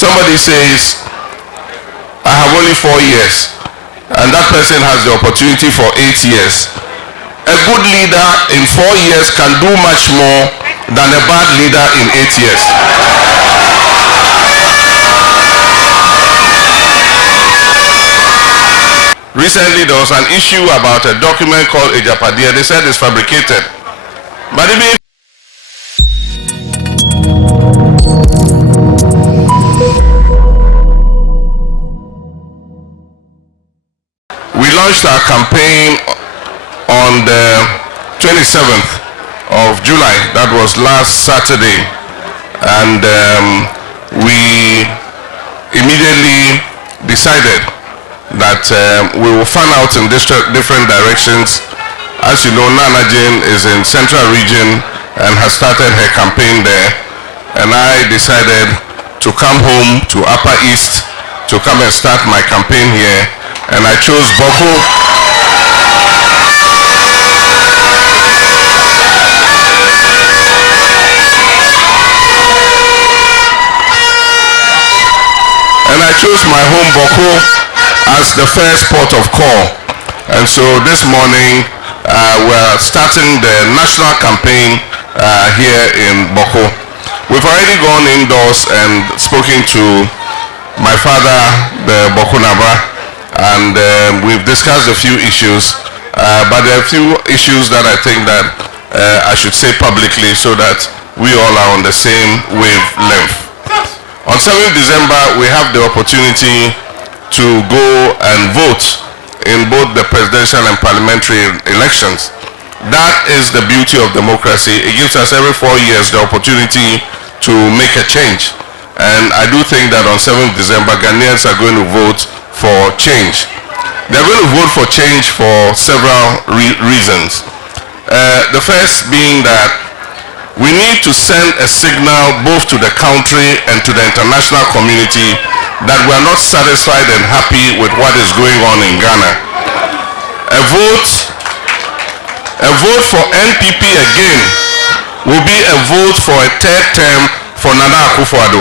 somebody says, I have only 4 years, and that person has the opportunity for 8 years. A good leader in 4 years can do much more than a bad leader in 8 years. Recently, there was an issue about a document called AGYAPADI3. They said it's fabricated. But even we launched our campaign on the 27th of July. That was last Saturday. And we immediately decided that we will fan out in different directions. As you know, Nana Jane is in Central Region and has started her campaign there. And I decided to come home to Upper East to come and start my campaign here. And I chose Boku. And I chose my home Boku as the first port of call. And so this morning we're starting the national campaign here in Boku. We've already gone indoors and spoken to my father, the Boku Nabra, and we've discussed a few issues, but there are a few issues that I think that I should say publicly so that we all are on the same wavelength. On 7th December, we have the opportunity to go and vote in both the presidential and parliamentary elections. That is the beauty of democracy. It gives us every 4 years the opportunity to make a change. And I do think that on 7th December, Ghanaians are going to vote for change. They're going to vote for change for several reasons. The first being that we need to send a signal both to the country and to the international community that we are not satisfied and happy with what is going on in Ghana. A vote for NPP again will be a vote for a third term for Nana Akufo-Addo.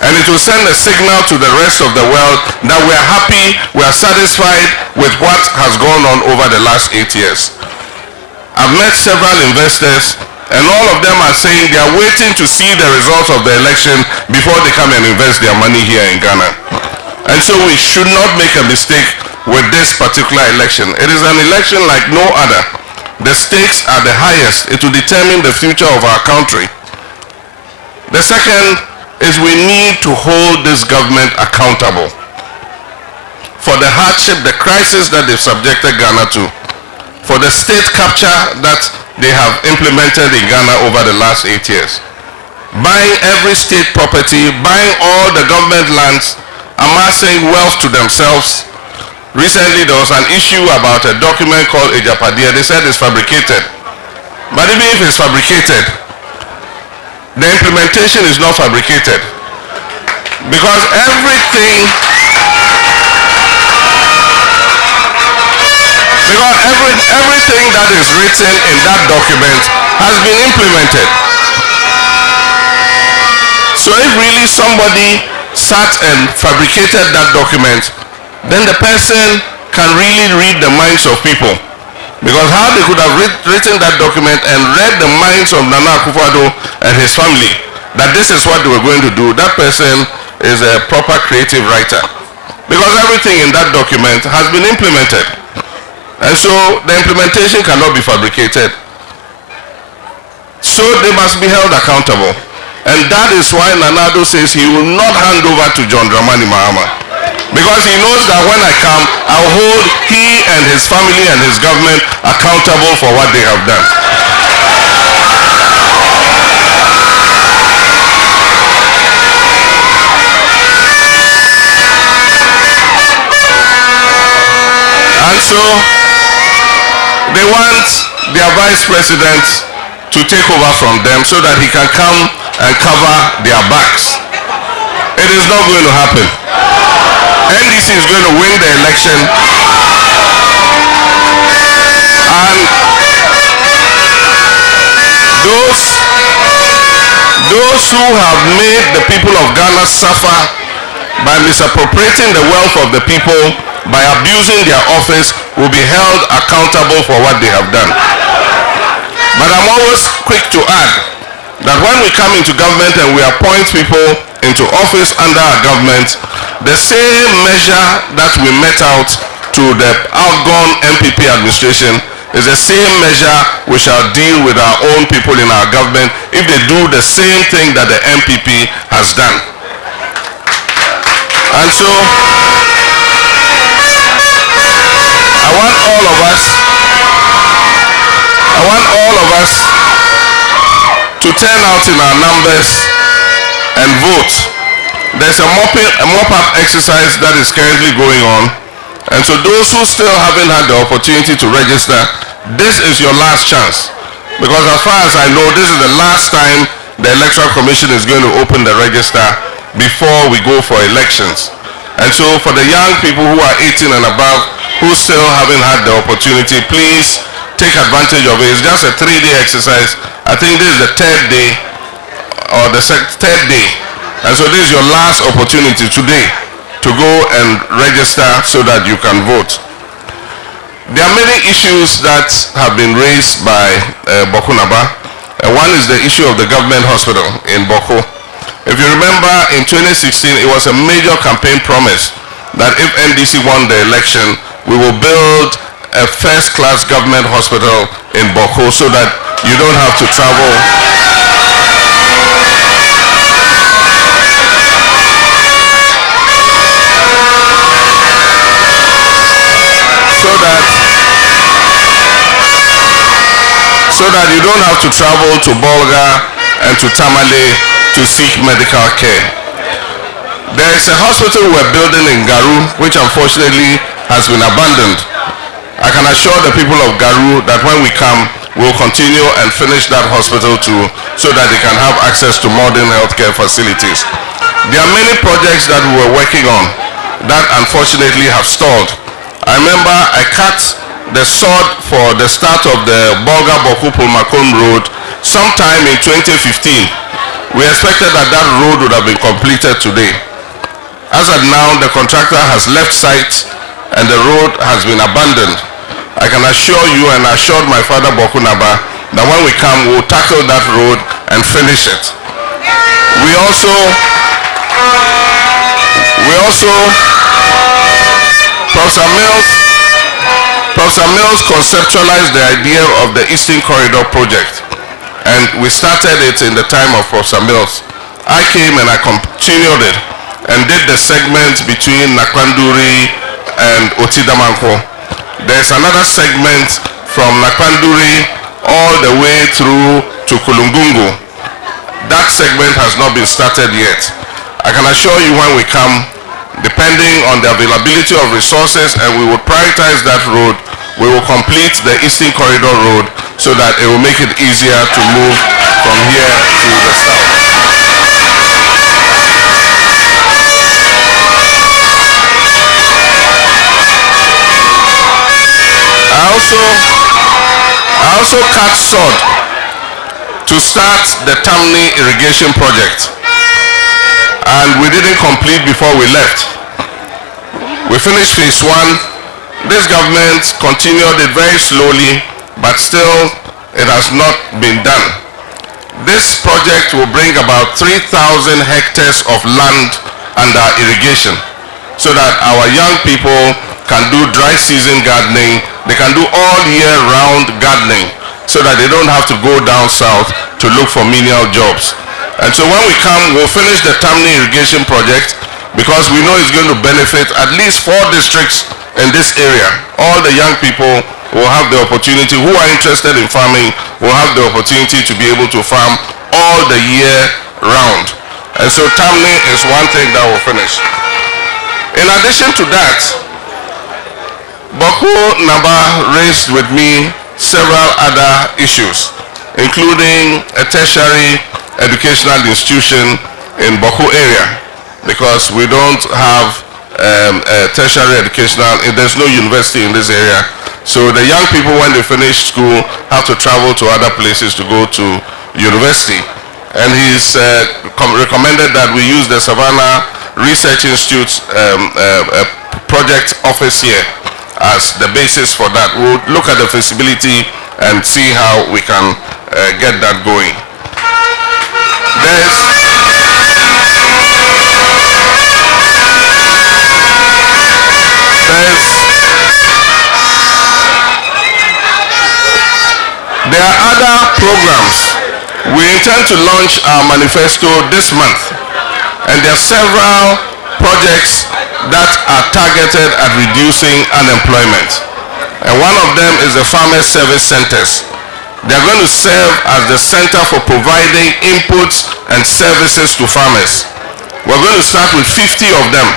And it will send a signal to the rest of the world that we are happy, we are satisfied with what has gone on over the last 8 years. I've met several investors, and all of them are saying they are waiting to see the results of the election before they come and invest their money here in Ghana. And so we should not make a mistake with this particular election. It is an election like no other. The stakes are the highest. It will determine the future of our country. The second is we need to hold this government accountable for the hardship, the crisis that they've subjected Ghana to, for the state capture that they have implemented in Ghana over the last 8 years. Buying every state property, buying all the government lands, amassing wealth to themselves. Recently there was an issue about a document called AGYAPADI3. They said it's fabricated. But even if it's fabricated, the implementation is not fabricated. Because everything that is written in that document has been implemented. So if really somebody sat and fabricated that document, then the person can really read the minds of people. Because how they could have written that document and read the minds of Nana Akufo-Addo and his family, that this is what they were going to do, that person is a proper creative writer. Because everything in that document has been implemented. And so the implementation cannot be fabricated. So they must be held accountable. And that is why Nana Addo says he will not hand over to John Mahama. Because he knows that when I come, I'll hold he and his family and his government accountable for what they have done. And so they want their vice president to take over from them so that he can come and cover their backs. It is not going to happen. NDC is going to win the election, and Those who have made the people of Ghana suffer by misappropriating the wealth of the people, by abusing their office, will be held accountable for what they have done. But I'm always quick to add that when we come into government and we appoint people into office under our government, the same measure that we met out to the outgone MPP administration is the same measure we shall deal with our own people in our government if they do the same thing that the MPP has done. And so, I want all of us to turn out in our numbers and vote. There's a mop-up exercise that is currently going on. And so those who still haven't had the opportunity to register, this is your last chance. Because as far as I know, this is the last time the Electoral Commission is going to open the register before we go for elections. And so for the young people who are 18 and above, who still haven't had the opportunity, please take advantage of it. It's just a 3-day exercise. I think this is the third day, or the third day. And so this is your last opportunity today to go and register so that you can vote. There are many issues that have been raised by Boku Naba. One is the issue of the government hospital in Boku. If you remember, in 2016, it was a major campaign promise that if NDC won the election, we will build a first-class government hospital in Boku so that you don't have to travel. So that you don't have to travel to Bolga and to Tamale to seek medical care. There is a hospital we're building in Garu, which unfortunately has been abandoned. I can assure the people of Garu that when we come, we'll continue and finish that hospital too, so that they can have access to modern healthcare facilities. There are many projects that we were working on that unfortunately have stalled. I remember I cut the sod for the start of the Bolga Boku Pulmakon Road sometime in 2015. We expected that that road would have been completed today. As of now, the contractor has left site and the road has been abandoned. I can assure you, and I assured my father Boku Naba, that when we come, we'll tackle that road and finish it. We also Professor Mills conceptualized the idea of the Eastern Corridor project, and we started it in the time of Professor Mills. I came and I continued it and did the segment between Nakwanduri and Otidamanko. There's another segment from Nakwanduri all the way through to Kulungungu. That segment has not been started yet. I can assure you when we come, depending on the availability of resources, and we will prioritize that road, we will complete the Eastern Corridor Road so that it will make it easier to move from here to the south. I also cut sod to start the Tamni irrigation project, and we didn't complete before we left. We finished phase 1. This government continued it very slowly, but still it has not been done. This project will bring about 3,000 hectares of land under irrigation so that our young people can do dry season gardening. They can do all year round gardening so that they don't have to go down south to look for menial jobs. And so when we come, we'll finish the Tamni irrigation project because we know it's going to benefit at least 4 districts in this area. All the young people will have the opportunity, who are interested in farming, will have the opportunity to be able to farm all the year round. And so Tamni is one thing that will finish. In addition to that, Boku Naba raised with me several other issues, including a tertiary educational institution in Boku area, because we don't have tertiary educational, there's no university in this area. So the young people, when they finish school, have to travel to other places to go to university. and he's recommended that we use the Savannah Research Institute's project office here as the basis for that. We'll look at the feasibility and see how we can get that going. There are other programs. We intend to launch our manifesto this month, and there are several projects that are targeted at reducing unemployment. And one of them is the Farmers Service Centers. They are going to serve as the center for providing inputs and services to farmers. We're going to start with 50 of them,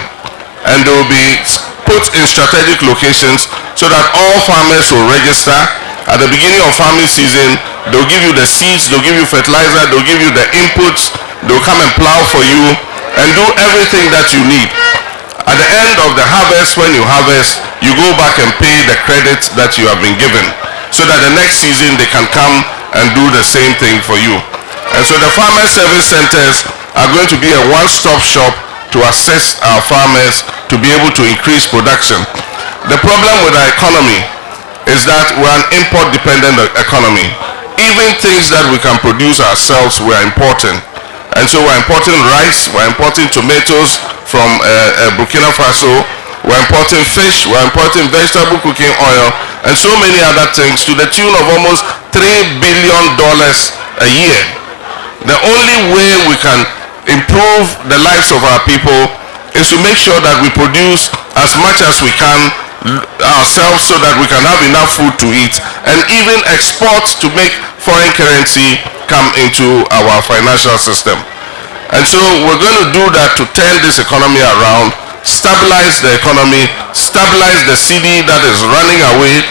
and they will be put in strategic locations so that all farmers will register. At the beginning of farming season, they'll give you the seeds, they'll give you fertilizer, they'll give you the inputs, they'll come and plow for you and do everything that you need. At the end of the harvest, when you harvest, you go back and pay the credit that you have been given, so that the next season they can come and do the same thing for you. And so the Farmer Service Centers are going to be a one-stop shop to assist our farmers to be able to increase production. The problem with our economy is that we're an import-dependent economy. Even things that we can produce ourselves, we're importing. And so we're importing rice, we're importing tomatoes from Burkina Faso, we're importing fish, we're importing vegetable cooking oil, and so many other things to the tune of almost $3 billion a year. The only way we can improve the lives of our people is to make sure that we produce as much as we can ourselves so that we can have enough food to eat, and even export to make foreign currency come into our financial system. And so we're going to do that to turn this economy around, stabilize the economy, stabilize the cedi that is running away.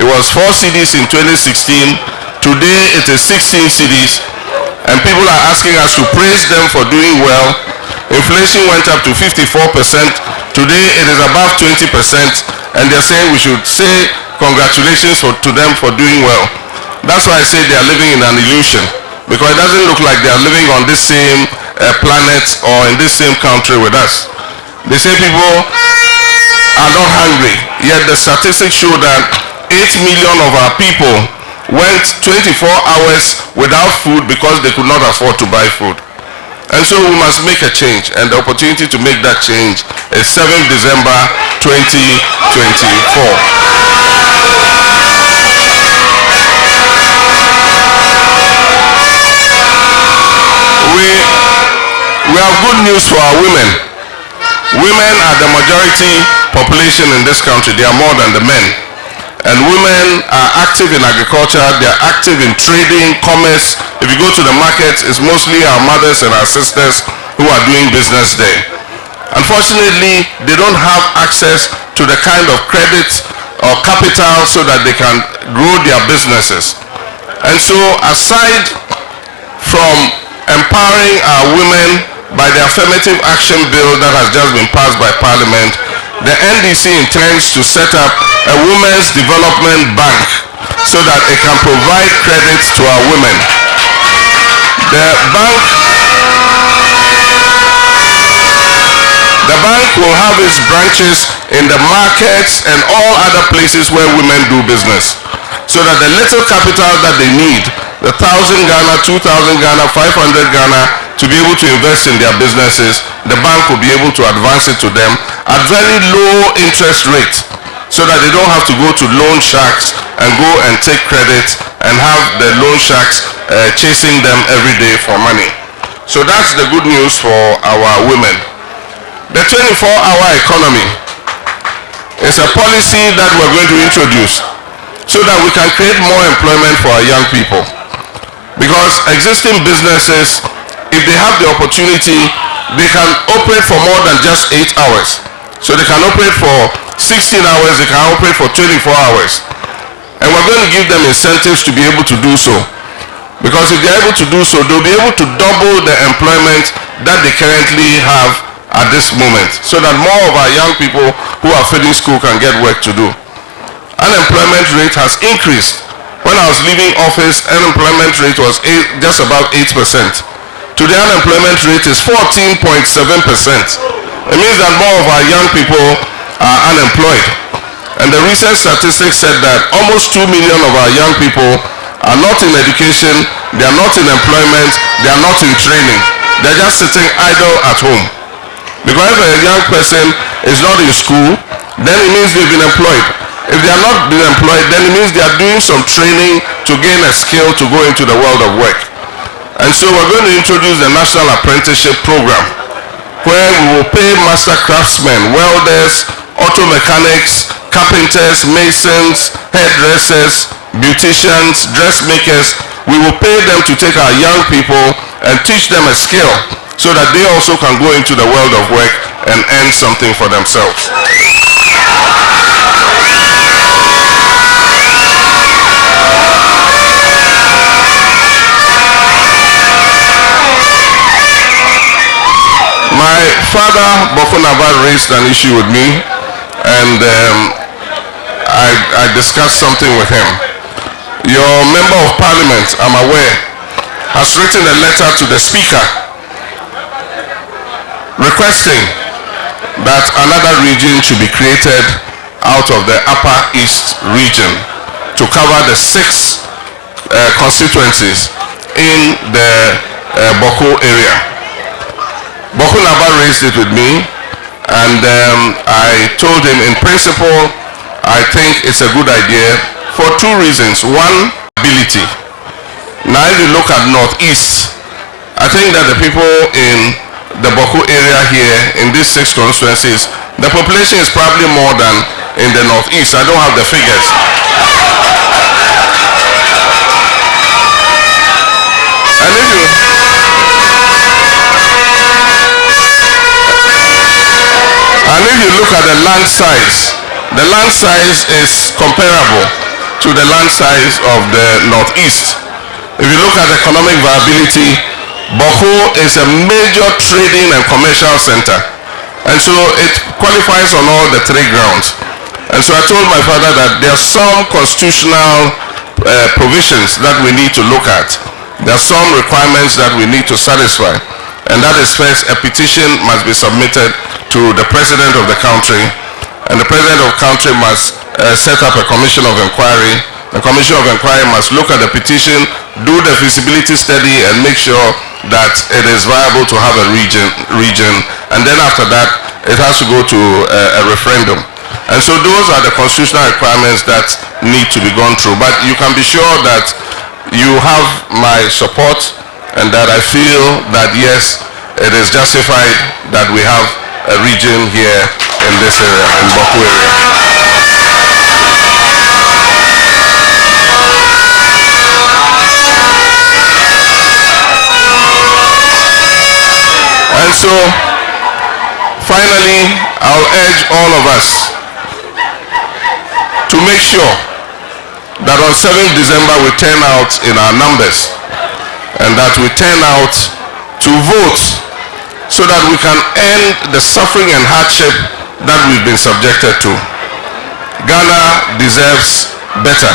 It was 4 cedis in 2016. Today it is 16 cedis, and people are asking us to praise them for doing well. Inflation went up to 54%. Today it is above 20%, and they're saying we should say congratulations to them for doing well. That's why I say they are living in an illusion, because it doesn't look like they are living on this same planet or in this same country with us. They say people are not hungry, yet the statistics show that 8 million of our people went 24 hours without food because they could not afford to buy food. And so we must make a change, and the opportunity to make that change is 7th December 2024. We have good news for our women. Women are the majority population in this country. They are more than the men. And women are active in agriculture, they are active in trading, commerce. If you go to the markets, it's mostly our mothers and our sisters who are doing business there. Unfortunately, they don't have access to the kind of credit or capital so that they can grow their businesses. And so, aside from empowering our women by the affirmative action bill that has just been passed by Parliament, the NDC intends to set up a women's development bank so that it can provide credit to our women. The bank will have its branches in the markets and all other places where women do business, so that the little capital that they need, the 1,000 Ghana, 2,000 Ghana, 500 Ghana, to be able to invest in their businesses, the bank will be able to advance it to them at very low interest rate, so that they don't have to go to loan sharks and go and take credit and have the loan sharks chasing them every day for money. So that's the good news for our women. The 24-hour economy is a policy that we're going to introduce so that we can create more employment for our young people. Because existing businesses, if they have the opportunity, they can operate for more than just 8 hours. So they can operate for 16 hours, they can operate for 24 hours. And we're going to give them incentives to be able to do so. Because if they're able to do so, they'll be able to double the employment that they currently have at this moment, so that more of our young people who are finishing school can get work to do. Unemployment rate has increased. When I was leaving office, unemployment rate was just about 8%. to the unemployment rate is 14.7%. It means that more of our young people are unemployed. And the recent statistics said that almost 2 million of our young people are not in education, they are not in employment, they are not in training. They're just sitting idle at home. Because if a young person is not in school, then it means they've been employed. If they are not been employed, then it means they are doing some training to gain a skill to go into the world of work. And so we're going to introduce the National Apprenticeship Program, where we will pay master craftsmen, welders, auto mechanics, carpenters, masons, hairdressers, beauticians, dressmakers. We will pay them to take our young people and teach them a skill so that they also can go into the world of work and earn something for themselves. My father, Boku, raised an issue with me, and I discussed something with him. Your member of parliament, I'm aware, has written a letter to the speaker requesting that another region should be created out of the Upper East region to cover the 6 constituencies in the Boku area. Boku raised it with me, and I told him in principle I think it's a good idea for 2 reasons. One, ability. Now if you look at Northeast, I think that the people in the Boku area here in these 6 constituencies, the population is probably more than in the Northeast. I don't have the figures. And if you look at the land size is comparable to the land size of the Northeast. If you look at economic viability, Boku is a major trading and commercial center. And so it qualifies on all the 3 grounds. And so I told my father that there are some constitutional provisions that we need to look at. There are some requirements that we need to satisfy. And that is, first, a petition must be submitted to the president of the country, and the president of the country must set up a commission of inquiry. The commission of inquiry must look at the petition, do the feasibility study, and make sure that it is viable to have a region, and then after that it has to go to a referendum. And so those are the constitutional requirements that need to be gone through. But you can be sure that you have my support, and that I feel that yes, it is justified that we have a region here in this area, in Boku area. And so, finally, I'll urge all of us to make sure that on 7th December we turn out in our numbers, and that we turn out to vote so that we can end the suffering and hardship that we've been subjected to. Ghana deserves better.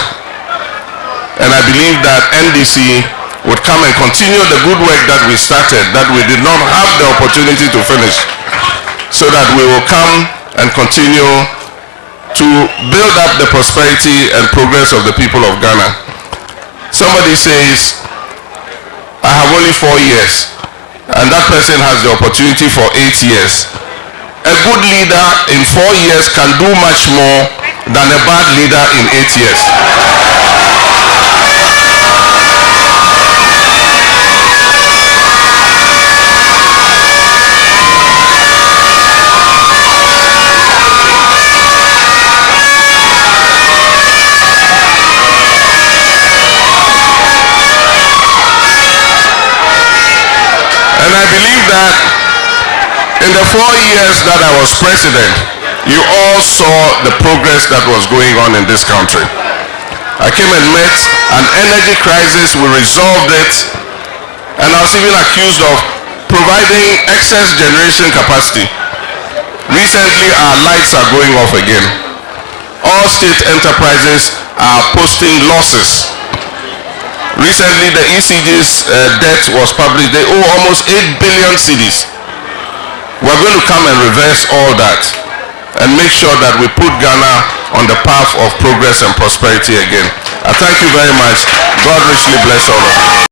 And I believe that NDC would come and continue the good work that we started, that we did not have the opportunity to finish, so that we will come and continue to build up the prosperity and progress of the people of Ghana. Somebody says, I have only 4 years, and that person has the opportunity for 8 years. A good leader in 4 years can do much more than a bad leader in 8 years. And I believe that in the 4 years that I was president, you all saw the progress that was going on in this country. I came and met an energy crisis, we resolved it, and I was even accused of providing excess generation capacity. Recently, our lights are going off again. All state enterprises are posting losses. Recently, the ECG's debt was published. They owe almost 8 billion cedis. We're going to come and reverse all that and make sure that we put Ghana on the path of progress and prosperity again. I thank you very much. God richly bless all of you.